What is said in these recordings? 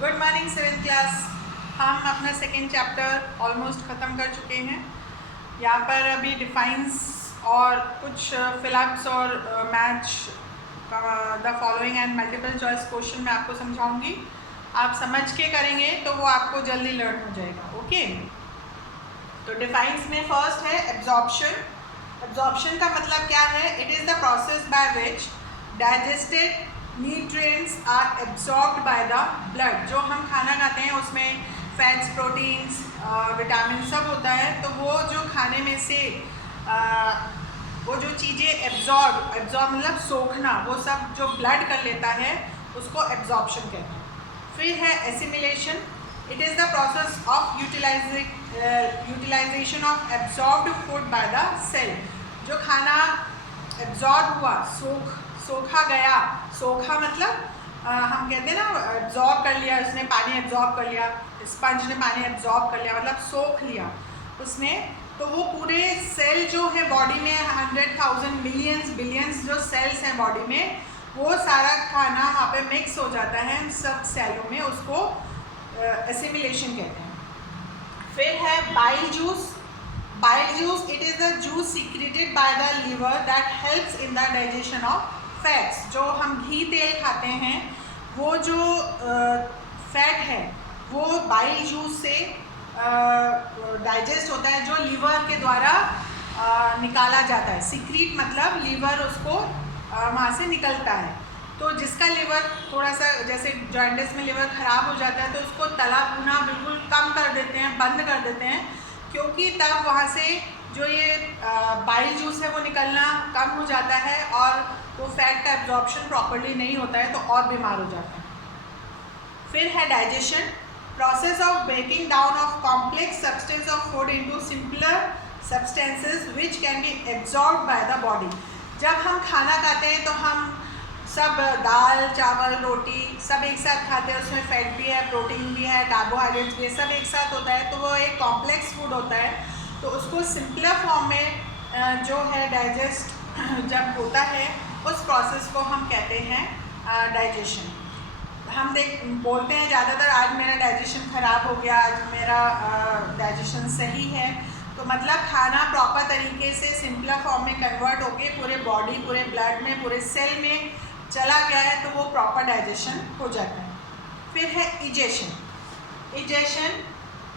Good morning 7th class. हम अपना second chapter almost ख़त्म कर चुके हैं। यहाँ पर अभी डिफाइंस और कुछ फिलअप्स और match the following and multiple choice question मैं आपको समझाऊंगी। आप समझ के करेंगे तो वो आपको जल्दी लर्न हो जाएगा। ओके, तो डिफाइंस में फर्स्ट है एब्जॉर्प्शन। एब्जॉर्प्शन का मतलब क्या है? It is the process by which digested nutrients are absorbed by the blood. जो हम खाना खाते हैं उसमें फैट्स, प्रोटीन्स, विटामिन सब होता है, तो वो जो खाने में से वो जो चीज़ें एब्जॉर्ब मतलब सोखना, वो सब जो ब्लड कर लेता है उसको एब्जॉर्प्शन कहते हैं। फिर है assimilation. It is the process of utilisation of absorbed food by the cell. जो खाना एब्जॉर्ब हुआ, सोखा गया, सोखा मतलब हम कहते हैं ना एब्जॉर्ब कर लिया, उसने पानी एब्जॉर्ब कर लिया, स्पंज ने पानी एब्जॉर्ब कर लिया, मतलब सोख लिया उसने। तो वो पूरे सेल जो है बॉडी में 100,000 मिलियंस बिलियंस जो सेल्स हैं बॉडी में, वो सारा खाना वहाँ पे मिक्स हो जाता है सब सेलों में, उसको एसिमिलेशन कहते हैं। फिर है bile juice. Bile juice, it is the juice secreted by the liver that helps in the digestion of fats. जो हम घी तेल खाते हैं, वो जो फैट है वो बाइल जूस से डाइजेस्ट होता है, जो लीवर के द्वारा निकाला जाता है। सीक्रेट मतलब लीवर उसको वहाँ से निकलता है। तो जिसका लीवर थोड़ा सा, जैसे जॉइंटिस में लीवर ख़राब हो जाता है, तो उसको तला भुना बिल्कुल कम कर देते हैं, बंद कर देते हैं, क्योंकि तब वहाँ से जो ये बाइल जूस है वो निकलना कम हो जाता है और वो फैट का एब्जॉर्प्शन प्रॉपर्ली नहीं होता है, तो और बीमार हो जाता है। फिर है digestion. Process of breaking down of complex substance of food into simpler substances which can be absorbed by the body. जब हम खाना खाते हैं तो हम सब दाल, चावल, रोटी सब एक साथ खाते हैं, उसमें फैट भी है, प्रोटीन भी है, कार्बोहाइड्रेट्स भी है, सब एक साथ होता है, तो वो एक कॉम्प्लेक्स फूड होता है। तो उसको सिंपलर फॉर्म में जो है डाइजेस्ट जब होता है, उस प्रोसेस को हम कहते हैं डाइजेशन। हम बोलते हैं ज़्यादातर आज मेरा डाइजेशन ख़राब हो गया, आज मेरा डाइजेशन सही है, तो मतलब खाना प्रॉपर तरीके से सिंपलर फॉर्म में कन्वर्ट होके पूरे बॉडी, पूरे ब्लड में, पूरे सेल में चला गया है, तो वो प्रॉपर डाइजेशन हो जाता है। फिर है इजेशन। Egestion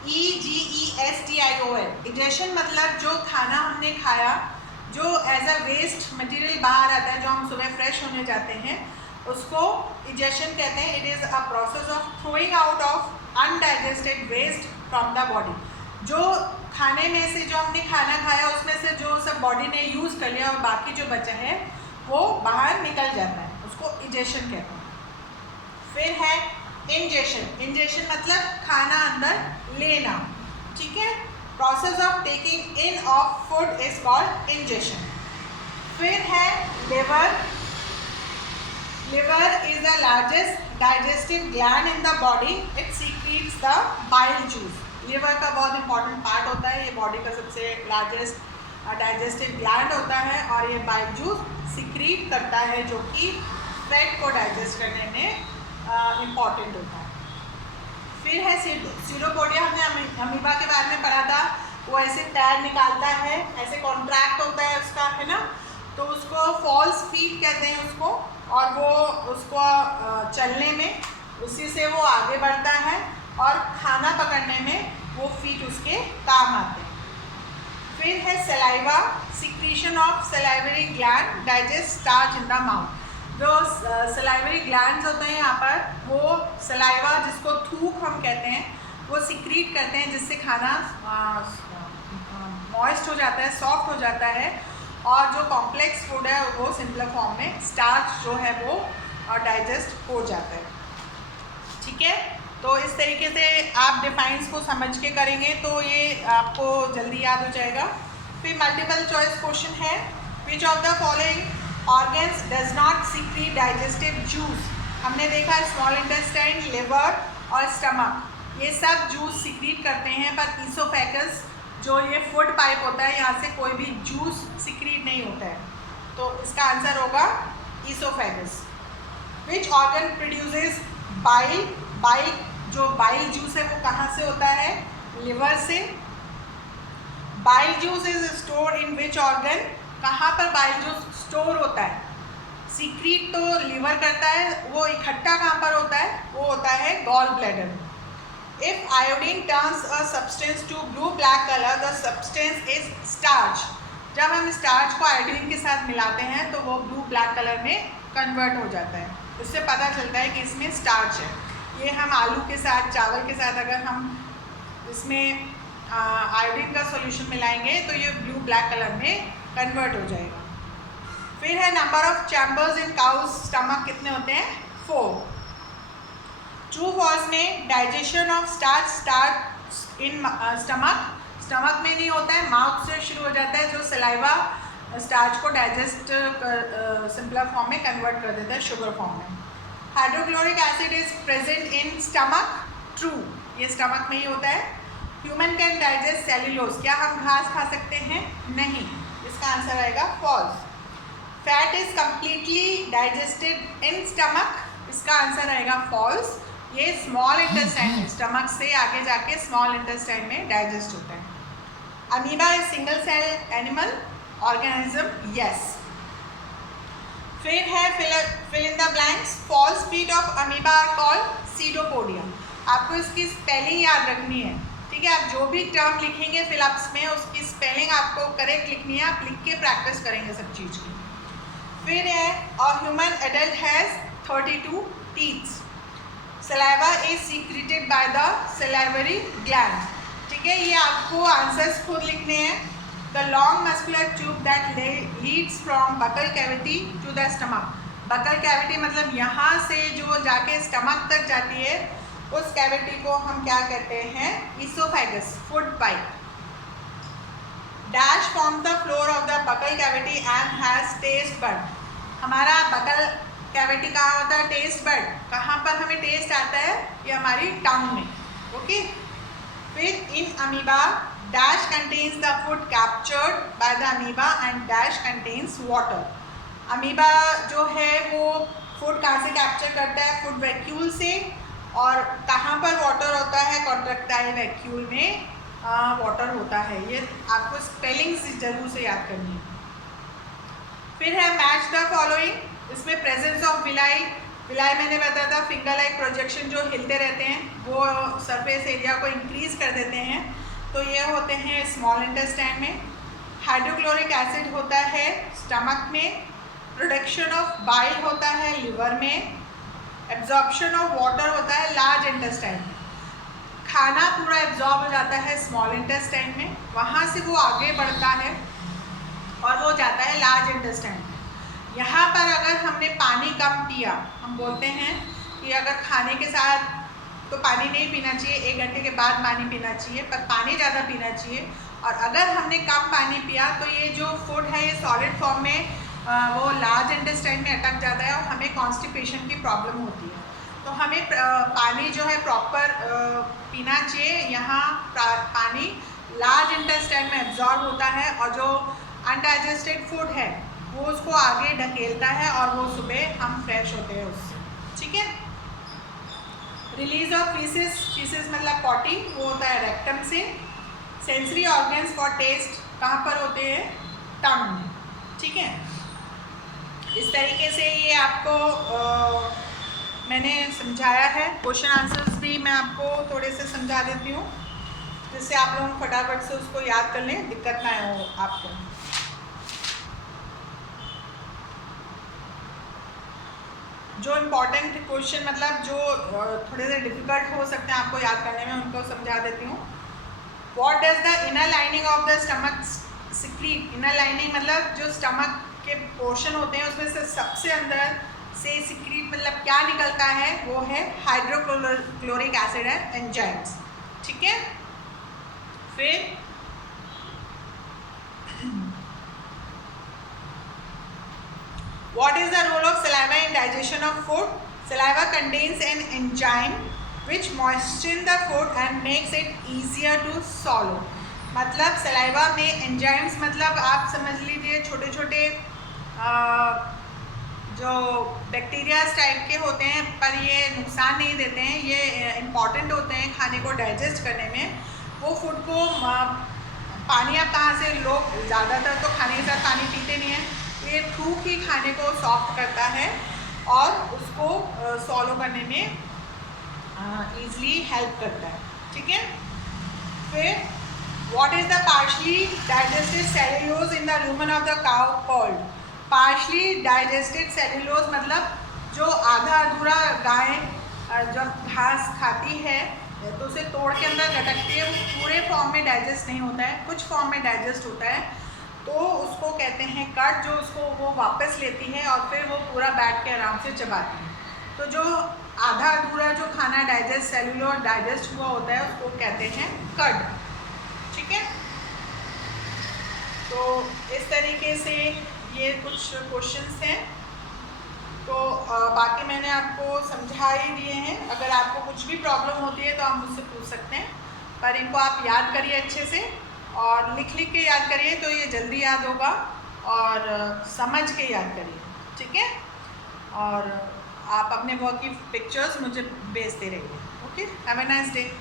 EGESTION। इजेशन मतलब जो खाना हमने खाया, जो एज अ वेस्ट मटेरियल बाहर आता है, जो हम सुबह फ्रेश होने जाते हैं, उसको इजेशन कहते हैं। It is a process of throwing out of undigested waste from the body. जो खाने में से, जो हमने खाना खाया उसमें से जो सब बॉडी ने यूज़ कर लिया और बाकी जो बचा है वो बाहर निकल जाता है, उसको इजेशन कहते हैं। फिर है इंजेशन। इंजेशन मतलब खाना अंदर लेना, ठीक है। Process of taking in of food is called ingestion. फिर है liver. Liver is the largest digestive gland in the body. It secrets the bile juice. Liver का बहुत इंपॉर्टेंट पार्ट होता है, ये बॉडी का सबसे लार्जेस्ट डाइजेस्टिव ग्लैंड होता है और ये बाइल जूस सीक्रेट करता है, जो कि फैट को डाइजेस्ट करने में इम्पॉर्टेंट होता है। फिर है सीडोपोडिया। हमने अमीबा के बारे में पढ़ा था, वो ऐसे पैर निकालता है, ऐसे कॉन्ट्रैक्ट होता है उसका, है ना, तो उसको फॉल्स फीट कहते हैं उसको, और वो उसको चलने में उसी से वो आगे बढ़ता है और खाना पकड़ने में वो फीट उसके काम आते हैं। फिर है saliva. Secretion of salivary gland digest starch in the mouth. जो सलाइवरी ग्लैंड्स होते हैं यहाँ पर, वो सलाइवा, जिसको थूक हम कहते हैं, वो सिक्रीट करते हैं, जिससे खाना मॉइस्ट हो जाता है, सॉफ्ट हो जाता है, और जो कॉम्प्लेक्स फूड है वो सिंपलर फॉर्म में स्टार्च जो है वो डाइजेस्ट हो जाता है, ठीक है। तो इस तरीके से आप डिफाइंस को समझ के करेंगे तो ये आपको जल्दी याद हो जाएगा। फिर मल्टीपल चॉइस क्वेश्चन है, which of the following organs does not secret digestive juice. हमने देखा स्मॉल इंटेस्टाइन, लिवर और स्टमक, ये सब जूस सीक्रेट करते हैं, पर ईसोफेगस जो ये फूड पाइप होता है, यहाँ से कोई भी जूस सीक्रेट नहीं होता है, तो इसका आंसर होगा oesophagus. Which organ produces bile? Bile जो बाइल जूस है वो कहाँ से होता है? लिवर से। Bile juice is store in which organ? कहाँ पर बाइल जूस स्टोर होता है? सीक्रीट तो लिवर करता है, वो इकट्ठा कहाँ पर होता है? वो होता है gall bladder. If iodine turns a substance to blue black color, the substance is starch. जब हम स्टार्च को आयोडीन के साथ मिलाते हैं तो वो ब्लू ब्लैक कलर में कन्वर्ट हो जाता है। इससे पता चलता है कि इसमें स्टार्च है। ये हम आलू के साथ, चावल के साथ अगर हम इसमें आयोडीन का सॉल्यूशन मिलाएंगे तो ये ब्लू ब्लैक कलर में कन्वर्ट हो जाएगा। फिर है number of chambers in cow's stomach कितने होते हैं? 4। ट्रू फॉल्स में digestion of starch start in stomach में नहीं होता है, माउथ से शुरू हो जाता है। जो सलाइवा स्टार्च को डाइजेस्ट सिंपलर फॉर्म में कन्वर्ट कर देता है शुगर फॉर्म में। Hydrochloric acid is present in stomach. True, ये स्टमक में ही होता है। Human can digest cellulose. क्या हम घास खा सकते हैं? नहीं, इसका आंसर आएगा false. Fat is completely digested in stomach. इसका आंसर आएगा फॉल्स। ये स्मॉल इंटेस्टाइन, स्टमक से आगे जाके स्मॉल इंटेस्टाइन में डाइजेस्ट होता है। Amoeba is single cell animal organism. Yes. फिर है fill in the blanks. False feet of amoeba are called pseudopodia. आपको इसकी स्पेलिंग याद रखनी है, ठीक है? आप जो भी टर्म लिखेंगे फिलअप्स में उसकी स्पेलिंग आपको करेक्ट लिखनी है। आप लिख के प्रैक्टिस करेंगे सब चीज़ की। फिर है a human adult has 32 teeths. Saliva is secreted by the salivary gland. ठीक है, ये आपको आंसर्स खुद लिखने हैं। The long muscular tube that leads from buccal cavity to the stomach. Buccal cavity मतलब यहाँ से जो जाके स्टमक तक जाती है, उस कैविटी को हम क्या कहते हैं? Oesophagus, food pipe. Dash form the floor of the buccal cavity and has taste bud. हमारा बकल कैविटी कहाँ होता है? Taste bud. कहाँ पर हमें टेस्ट आता है? ये हमारी टंग में। ओके। फिर in amoeba dash contains the food captured by the amoeba and dash contains water. Amoeba जो है वो फूड कहाँ से कैप्चर करता है? फूड वैक्यूल से। और कहाँ पर वाटर होता है? कॉन्ट्रैक्टाइल वैक्यूल में वाटर होता है। ये आपको स्पेलिंग्स जरूर से याद करनी है। फिर है मैच द फॉलोइंग। इसमें प्रेजेंस ऑफ विलाई। विलाई मैंने बताया था फिंगर लाइक प्रोजेक्शन जो हिलते रहते हैं, वो सरफेस एरिया को इंक्रीज कर देते हैं। तो ये होते हैं स्मॉल इंटेस्टाइन में। हाइड्रोक्लोरिक एसिड होता है स्टमक में। प्रोडक्शन ऑफ बाइल होता है लिवर में। एब्जॉर्प्शन ऑफ वाटर होता है लार्ज इंटेस्टाइन में। खाना पूरा एब्जॉर्ब हो जाता है स्मॉल इंटेस्टाइन में, वहाँ से वो आगे बढ़ता है और वो जाता है लार्ज इंटेस्टाइन में। यहाँ पर अगर हमने पानी कम पिया, हम बोलते हैं कि अगर खाने के साथ तो पानी नहीं पीना चाहिए, 1 घंटे के बाद पानी पीना चाहिए, पर पानी ज़्यादा पीना चाहिए। और अगर हमने कम पानी पिया तो ये जो फूड है ये सॉलिड फॉर्म में वो लार्ज इंटेस्टाइन में अटक जाता है और हमें कॉन्स्टिपेशन की प्रॉब्लम होती है। तो हमें पानी जो है प्रॉपर पीना चाहिए। यहाँ पानी लार्ज इंटेस्टाइन में एब्जॉर्ब होता है और जो अनडाइजेस्टेड फूड है वो उसको आगे ढकेलता है और वो सुबह हम फ्रेश होते हैं उससे। ठीक है। रिलीज ऑफ फीसेस, फीसेस मतलब पॉटी, वो होता है रेक्टम से। सेंसरी ऑर्गन्स फॉर टेस्ट कहाँ पर होते हैं? टंग में। ठीक है। इस तरीके से ये आपको मैंने समझाया है। क्वेश्चन आंसर्स भी मैं आपको थोड़े से समझा देती हूँ जिससे आप लोग फटाफट से उसको याद कर लें, दिक्कत ना हो आपको। जो इम्पॉर्टेंट क्वेश्चन मतलब जो थोड़े से डिफिकल्ट हो सकते हैं आपको याद करने में, उनको समझा देती हूँ। What does the inner lining of the stomach secrete? Inner lining मतलब जो स्टमक के पोर्शन होते हैं उसमें से सबसे अंदर से सिक्रीट मतलब क्या निकलता है? वो है हाइड्रोक्लोरिक एसिड एंड एंजाइम्स। ठीक है। फिर What is the role of saliva in digestion of food? Saliva contains an enzyme which moistens the food and makes it easier to swallow. मतलब सलाइवा में एंजाइम्स मतलब आप समझ लीजिए छोटे छोटे जो बैक्टीरियाज टाइप के होते हैं, पर ये नुकसान नहीं देते हैं, ये इम्पॉर्टेंट होते हैं खाने को डाइजेस्ट करने में। वो फूड को पानी आप कहाँ से, लोग ज़्यादातर तो खाने के साथ पानी पीते नहीं हैं, ये थूक ही खाने को सॉफ्ट करता है और उसको सॉलो करने में ईज़िली हेल्प करता है। ठीक है। फिर what is the partially digested cellulose in the rumen of the cow called? partially digested cellulose मतलब जो आधा अधूरा गाय जब घास खाती है तो उसे तोड़ के अंदर लटकती है, वो पूरे फॉर्म में डाइजेस्ट नहीं होता है, कुछ फॉर्म में डाइजेस्ट होता है, तो उसको कहते हैं कट, जो उसको वो वापस लेती है और फिर वो पूरा बैठ के आराम से चबाती है। तो जो आधा अधूरा जो खाना डाइजेस्ट सेल्यूलोज डाइजेस्ट हुआ होता है उसको कहते हैं कट। ठीक है। तो इस तरीके से ये कुछ क्वेश्चंस हैं, तो बाकी मैंने आपको समझा ही दिए हैं। अगर आपको कुछ भी प्रॉब्लम होती है तो आप मुझसे पूछ सकते हैं, पर इनको आप याद करिए अच्छे से और लिख लिख के याद करिए, तो ये जल्दी याद होगा, और समझ के याद करिए। ठीक है। और आप अपने वर्क की पिक्चर्स मुझे भेजते रहिए। Okay, have a nice day.